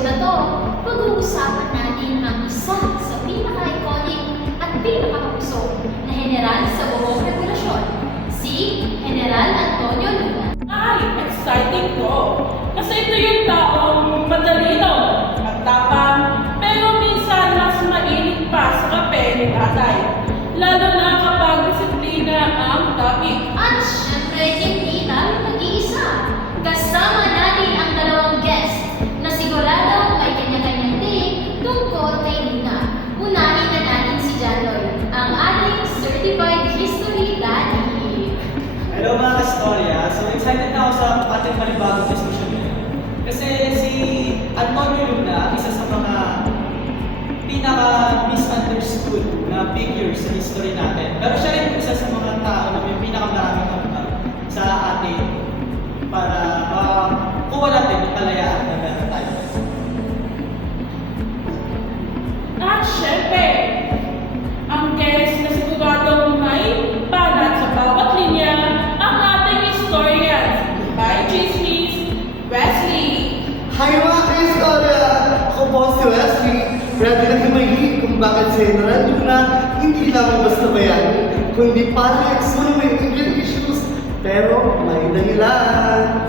episode na to, pag-uusapan natin ang isa sa pinaka-iconic at pinaka-pusong na general sa buong regulasyon, si General Antonio Luna. Ay, exciting po! Kasi ito yung taong matalino at tapang, pero minsan mas mainit pa sa kape ni tatay. Lalo na kapag disiplina ang topic. At syempre, hindi tayo nag-iisa. Kasama natin ang dalawang guest na sigurado may kanya-kanyang take tungkol kay Luna. Unahin na natin si John Lloyd, ang ating Certified History Daddy. Hello mga kastorya! So excited na ako sa ating panibagong discussion ngayon. Kasi si Antonio Luna, isa sa mga pinaka-misunderstood na figure sa history natin. Pero siya rin isa sa mga tao na may pinakamaraming kapital sa atin para makuha natin yung kalayaan na meron tayo. At syempre, ang guest na siguradong may banat sa bawat linya, ang ating historian, by Chismis, Wesley. Hi mga ka-istorya! Ako po si Wesley. Ready na himayin kung bakit si General Luna hindi lang basta bayani, kundi politics na may Indian issues, pero may dahilan.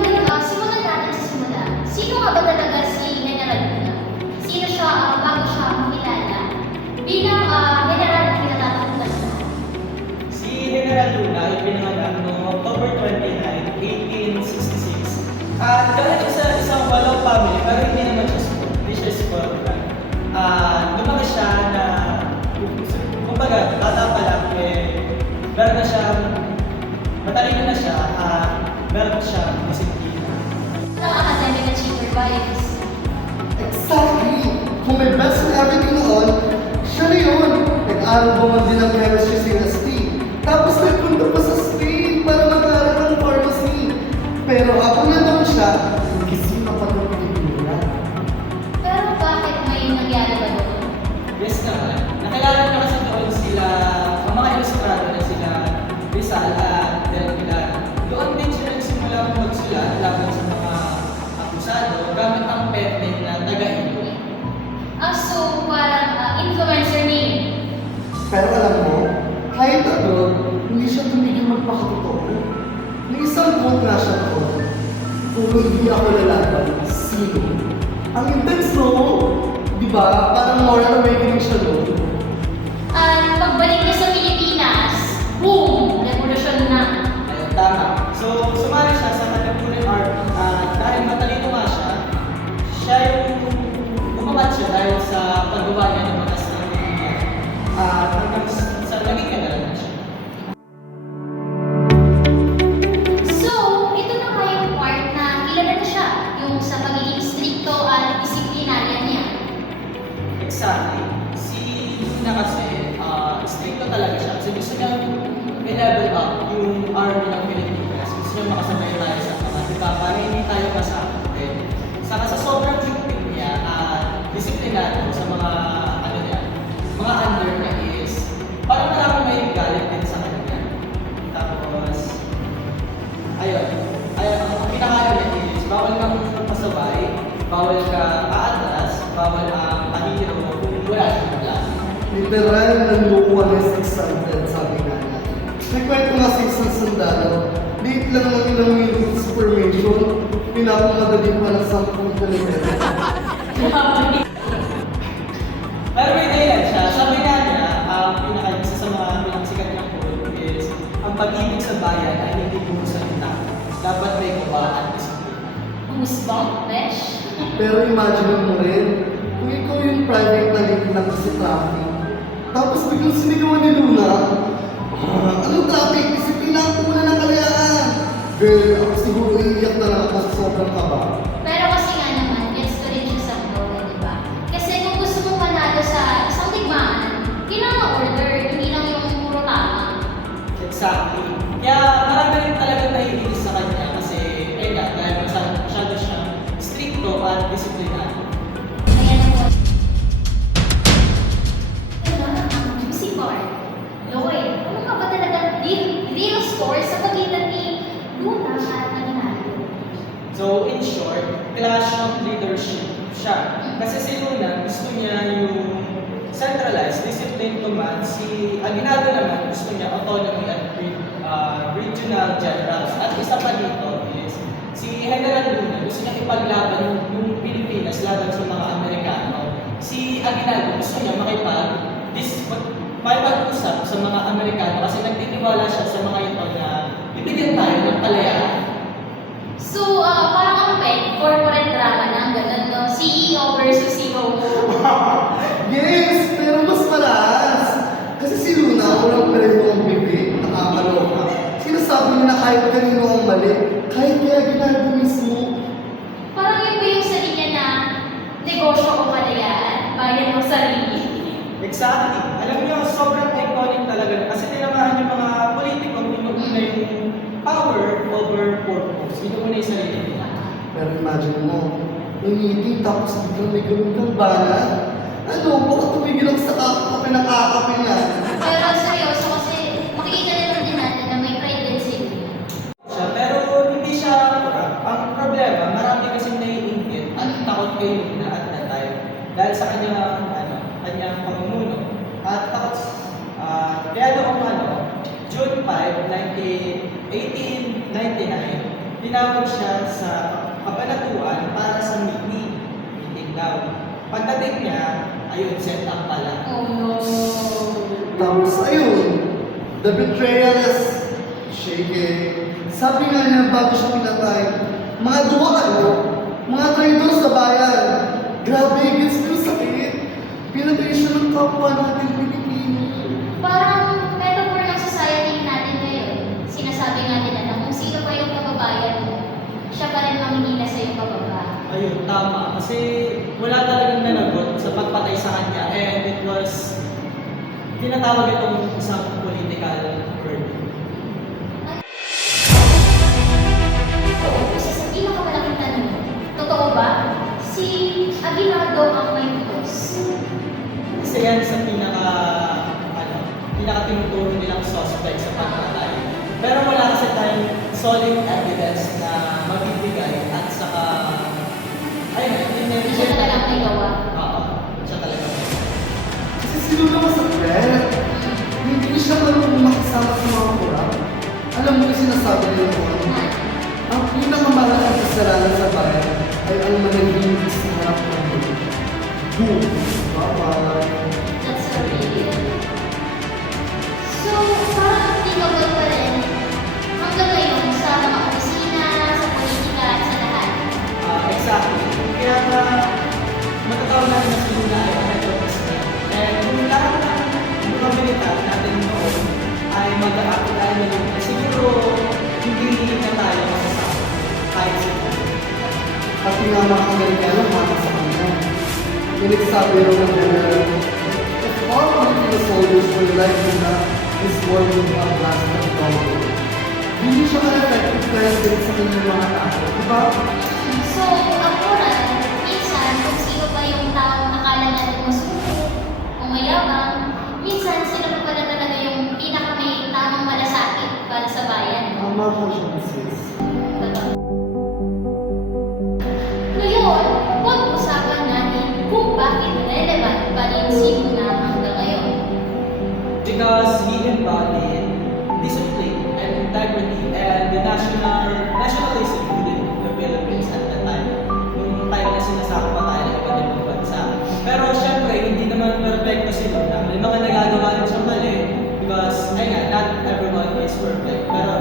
Ngayon, simulan natin sa simula. Sino nga ba talaga si General Luna? Sino siya bago siya makilala? Bilang general na kinatatakutan na. Si General Luna ay pinanganak noong October 29, 1866. At galing siya sa isang walong family, pero hindi naman siya sport. Hindi siya sport. Lumaki siya na, kumbaga, bata pa lang, meron na siyang, matalino na siya, meron siyang disiplina. Ang academic achiever bias. Exactly! Kung may best in everything noon, siya na yun! Nag-aral ba man din ang chemistry sa UST. Tapos nagpunta pa sa Spain para mag-aral ng pharmacy. Pero habang nandun siya, nagising pa pa ng Pilipinas. Pero bakit may nangyari ba doon? Yes naman. Nakilala na kasi doon sila, ang mga ilustrado na sila, Rizal at Del Pilar. Doon din siya nagsimula magsulat laban sa mga akusado gamit ang pen name na taga-ilo. So, parang influencer name. Pero alam mo, kahit abroad, hindi siya tumigil magpakatotoo. May isang quote nga siya doon. Kung hindi ako lalaban, sino? Ang intense no? Di ba? Parang moral awakening siya doon. At pagbalik niya sa Pilipinas, boom! Revolusyon na. Ayun, tama. So, sumali siya sa Katipunan Army at dahil matalino nga siya yung umangat siya dahil sa paggawa niya ng mga strategiya. At hanggang sa naging general na siya. So, ito na nga yung part na kilala na siya, yung sa pagiging stricto at disiplinarya niya. Exactly. Si Luna kasi, stricto talaga siya. Kasi gusto niya i-level up yung army ng Pilipinas. Gusto niya makasabay tayo sa mga, di ba? Para hindi tayo masakit. Saka sa sobrang strict niya at disiplinado sa mga, ano niya, mga under niya is, parang marami may galit din sa kanya. Tapos, ayun, ang pinakaano niya is, bawal kang pasabay, bawal ka aatras, bawal ang pahihiro kung wala siyang plan. Literal, nanlukuhan ng 600, sabi nga niya. Nagkwento nga sa isang sundalo, liit lang ng ilang minutes formation, pinapamadali pa ng 10 kilometro. Pero may dahilan siya. Sabi nga niya, isa sa mga pinakasikat ng quote is, ang pag-ibig sa bayan ay hindi puro salita. Dapat may kubaan disiplina. Umusbong, besh. Pero imagine mo rin, kung ikaw yung private na lead lang sa traffic, tapos biglang sinigawan ni Luna, anong traffic? Disiplina ang una ng kalayaan! Girl, ako siguro iiyak na lang ako sa sobrang kaba. Pero kasi nga naman, gets ko rin siya sa flow, di ba? Kasi kung gusto mong manalo sa isang digmaan, kailangan order, hindi lang yung puro tama. Exactly. Kaya marami rin talaga nahihilis sa kanya kasi, ayun nga, dahil masyado siyang stricto at disiplinado. Ayan po. Ito na ang juicy part. Lloyd, ano nga ba talaga real score sa pagitan ni Luna clash of leadership siya. Kasi si Luna, gusto niya yung centralized, disciplined command. Si Aguinaldo naman, gusto niya autonomy at regional generals. At isa pa dito is, si General Luna, gusto niya ipaglaban yung Pilipinas laban sa mga Amerikano. Si Aguinaldo, gusto niya makipag-usap sa mga Amerikano kasi nagtitiwala siya sa mga ito na bibigyan tayo ng palayaan. So, parang ang corporate drama na ang ganun, no? CEO versus COO. Yes, pero mas malakas. Kasi si Luna, walang pareho ang bibig, nakakaloka. Sinasabi niya na kahit kanino ang mali, kahit kaya ginagawa mismo. Parang yun ba yung sa linya na negosyo o kalayaan, bayan o sarili? Exactly. Alam niyo, sobrang iconic talaga kasi tinamahan yung mga politiko inuuna yung power over purpose. Inuuna yung sarili nila. Pero imagine mo, may meeting tapos biglang may ganun kang bala. Ano, baka tumigil ako sa kakape ng kakape na. Pero seryoso kasi makikita naman din natin na may pride din sila. Pero hindi siya, ang problema, marami kasi naiingit at takot kay Luna at that time dahil sa kanyang pamumuno. At takot, kaya noong June 5, 1899, tinawag siya sa kabanatuan para sa meeting daw. Pagdating niya, ayun, set up pala. Oh no. Tapos ayun, the betrayal is shaken. Sabi nga niya bago siya pinatay, mga mga traidor sa bayan. Grabe, gets ko sakit. Pinatay siya ng kapwa natin Pilipino. Parang metaphor ng society natin ngayon. Sinasabi nga nila na kung sino pa yung kababayan mo, siya pa rin manginila sa iyong kababa. Ayun, tama. Kasi wala talagang nanagot sa pagpatay sa kanya. And it was, tinatawag itong isang political word. Isa sa pinakamalaking tanong, totoo ba? Si Aguinaldo ang may utos. Kasi yan sa pinaka-tinuturo nilang suspect sa pagpatay. Pero wala kasi tayong solid evidence na magbibigay at saka, ayun, Hindi siya talagang may gawa. Oo, siya talaga. Kasi si Luna masakit. Hindi siya marunong makisama sa mga kurap. Alam mo yung sinasabi nila mo, ang pinakamalaking kasalanan sa bayan ay ang managing sa harap ng mundo. Boom! Bye-bye! That's so real. So, parang tingabot pa rin hanggang ngayon sa mga opisina, sa politika at sa lahat. Exactly. Kaya matatawag natin na si Luna ay ang head-of-state. And kung lahat ng probabilidad natin noon ay mag-a-apply na Luna, siguro hindi na tayo masasama kahit sila. Pati nga mga Amerikano, mata sa kanya. Yung nagsabi rin ng general, if all Filipino soldiers were like Luna, this war would have lasted longer. Hindi siya ka-effective kaya din sa kanyang mga tao, diba? So, ang moral, minsan kung sino pa yung taong akala natin masuko o mayabang, minsan sila pa pala talaga yung pinaka-may tamang malasakit para sa bayan. Tama ko siya, sis. Ngayon, pag-usapan natin kung bakit relevant pa rin si Luna hanggang ngayon. Because he embodied discipline and integrity and the nationalism within the Philippines at that time. Yung time na sinasaka pa tayo ng iba't ibang bansa. Pero syempre, hindi naman perfecto si Luna. May mga nagagawa rin siyang mali because, ay nga, not everyone is perfect. Pero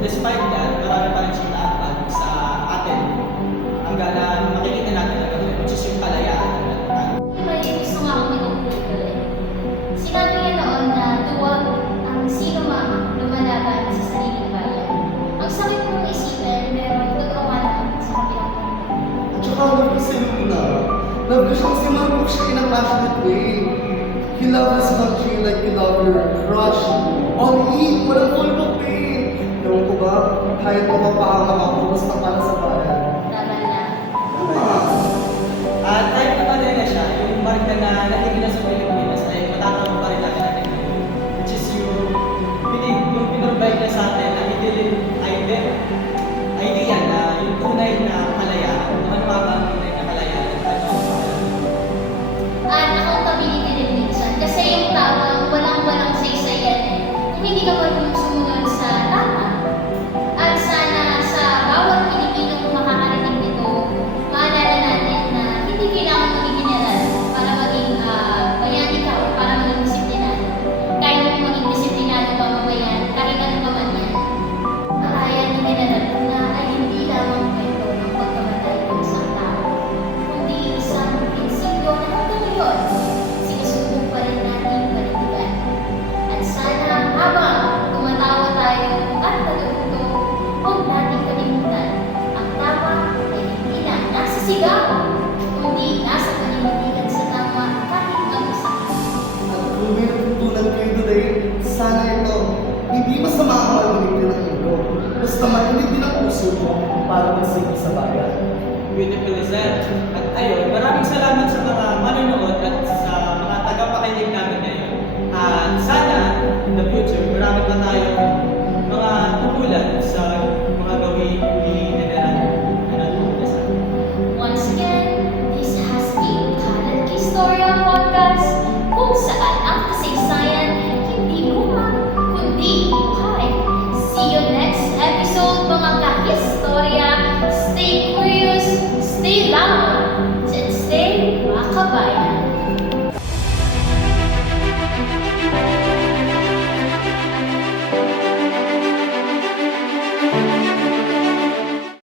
despite that, marami pa rin siyang naambag sa atin. Hanggang na makikita natin na gawin, which is yung kalayaan na natin. May gusto nga akong itutuloy. Sinabi niya noon na duwag ang sino mang lumalaban sa sariling bayan. Ang sakit mong isipin, pero totoo nga naman sa kabilang mundo. At saka love ko si Luna. Love ko siya kasi marunong siya in a passionate way. He loved his country like he loved your crush. On E, walang fulbok eh. Ewan ko ba, kahit mapapahamak ako, basta para sa bayan. Laban na. At kahit naman na siya, yung marka na natigil sa Pilipinas ay matatawag pa rin natin ngayon. Which is yung pinrovide niya sa atin na idea na yung tunay na kalayaan. Kung ano ko. Basta mainit din ang puso ko para magsigi sa bayan. Beautifully said. At ayun, maraming salamat sa mga manonood at sa mga tagapakinig namin ngayon. At sana, in the future, marami pa tayong mga tumulan sa